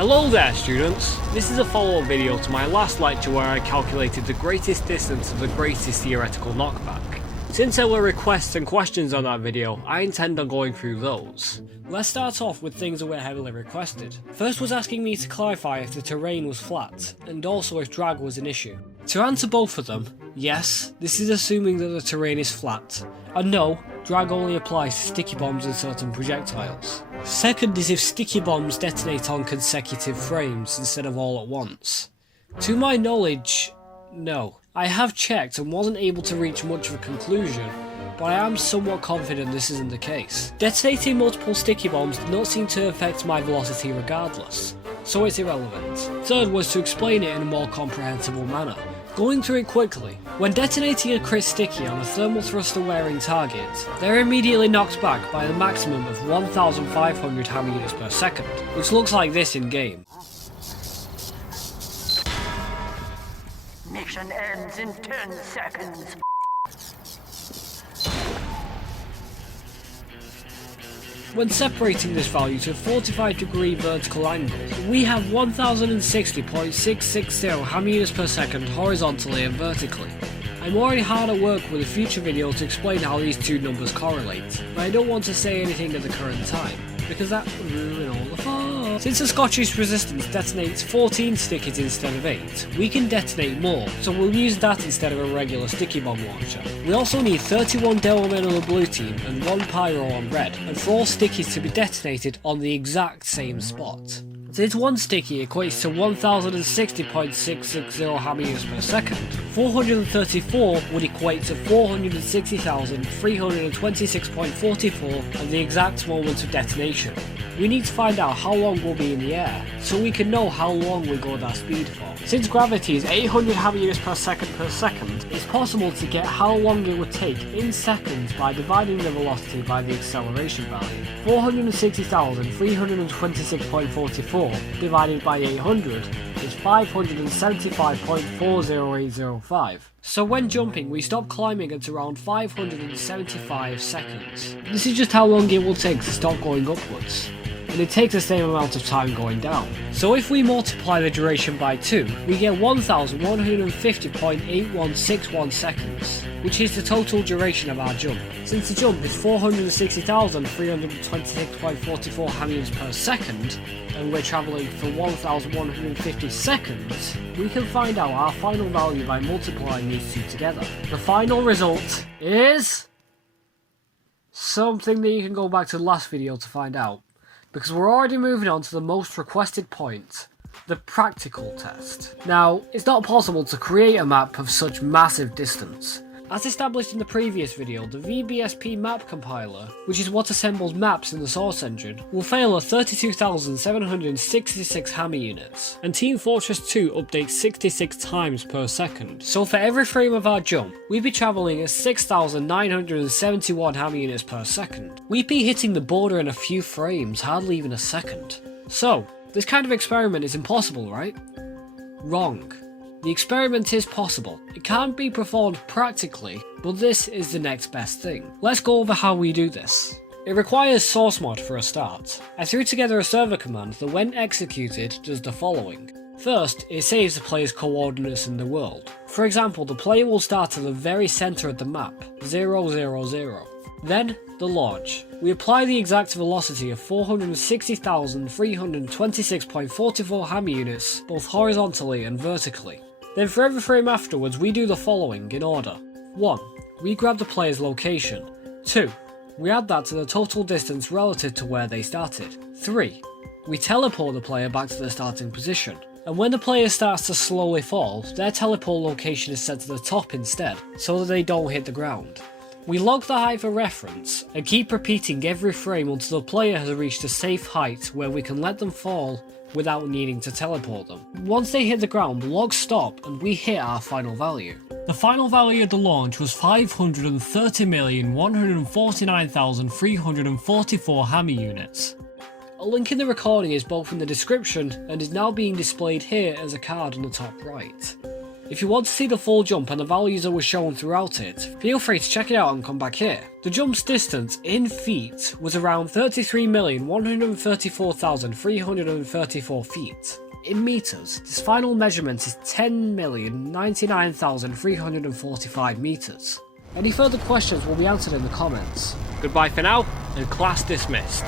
Hello there students, this is a follow-up video to my last lecture where I calculated the greatest distance of the greatest theoretical knockback. Since there were requests and questions on that video, I intend on going through those. Let's start off with things that were heavily requested. First was asking me to clarify if the terrain was flat, and also if drag was an issue. To answer both of them, yes, this is assuming that the terrain is flat, and no, drag only applies to sticky bombs and certain projectiles. Second is if sticky bombs detonate on consecutive frames instead of all at once. To my knowledge, no. I have checked and wasn't able to reach much of a conclusion, but I am somewhat confident this isn't the case. Detonating multiple sticky bombs did not seem to affect my velocity regardless, so it's irrelevant. Third was to explain it in a more comprehensible manner. Going through it quickly, when detonating a crit sticky on a thermal thruster wearing target, they're immediately knocked back by a maximum of 1500 hammer units per second, which looks like this in game. Mission ends in 10 seconds. When separating this value to a 45-degree vertical angle, we have 1060.660 hammer units per second horizontally and vertically. I'm already hard at work with a future video to explain how these two numbers correlate, but I don't want to say anything at the current time, because that would ruin all the fun. Since the Scottish resistance detonates 14 stickies instead of 8, we can detonate more, so we'll use that instead of a regular sticky bomb launcher. We also need 31 Devilmen on the blue team and 1 Pyro on red, and 4 stickies to be detonated on the exact same spot. Since 1 sticky equates to 1060.660 hammer units per second, 434 would equate to 460,326.44 at the exact moment of detonation. We need to find out how long we'll be in the air, so we can know how long we go that speed for. Since gravity is 800 hammer units per second, it's possible to get how long it would take in seconds by dividing the velocity by the acceleration value. 460,326.44 divided by 800 is 575.40805. So when jumping, we stop climbing at around 575 seconds. This is just how long it will take to stop going upwards, and it takes the same amount of time going down. So if we multiply the duration by 2, we get 1150.8161 seconds, which is the total duration of our jump. Since the jump is 460,326.44 hammer units per second, and we're travelling for 1150 seconds, we can find out our final value by multiplying these two together. The final result is something that you can go back to the last video to find out, because we're already moving on to the most requested point, the practical test. Now, it's not possible to create a map of such massive distance. As established in the previous video, the VBSP map compiler, which is what assembles maps in the source engine, will fail at 32,766 hammer units, and Team Fortress 2 updates 66 times per second. So for every frame of our jump, we'd be travelling at 6,971 hammer units per second. We'd be hitting the border in a few frames, hardly even a second. So, this kind of experiment is impossible, right? Wrong. The experiment is possible. It can't be performed practically, but this is the next best thing. Let's go over how we do this. It requires source mod for a start. I threw together a server command that when executed does the following. First, it saves the player's coordinates in the world. For example, the player will start at the very centre of the map, 0, 0, 0. Then, the launch. We apply the exact velocity of 460,326.44 hammer units, both horizontally and vertically. Then for every frame afterwards, we do the following in order. 1. We grab the player's location. 2. We add that to the total distance relative to where they started. 3. We teleport the player back to the starting position. And when the player starts to slowly fall, their teleport location is set to the top instead, so that they don't hit the ground. We log the height for reference, and keep repeating every frame until the player has reached a safe height where we can let them fall without needing to teleport them. Once they hit the ground, log stop and we hit our final value. The final value of the launch was 530,149,344 hammer units. A link in the recording is both in the description and is now being displayed here as a card on the top right. If you want to see the full jump and the values that were shown throughout it, feel free to check it out and come back here. The jump's distance in feet was around 33,134,334 feet. In meters, this final measurement is 10,099,345 meters. Any further questions will be answered in the comments. Goodbye for now, and class dismissed.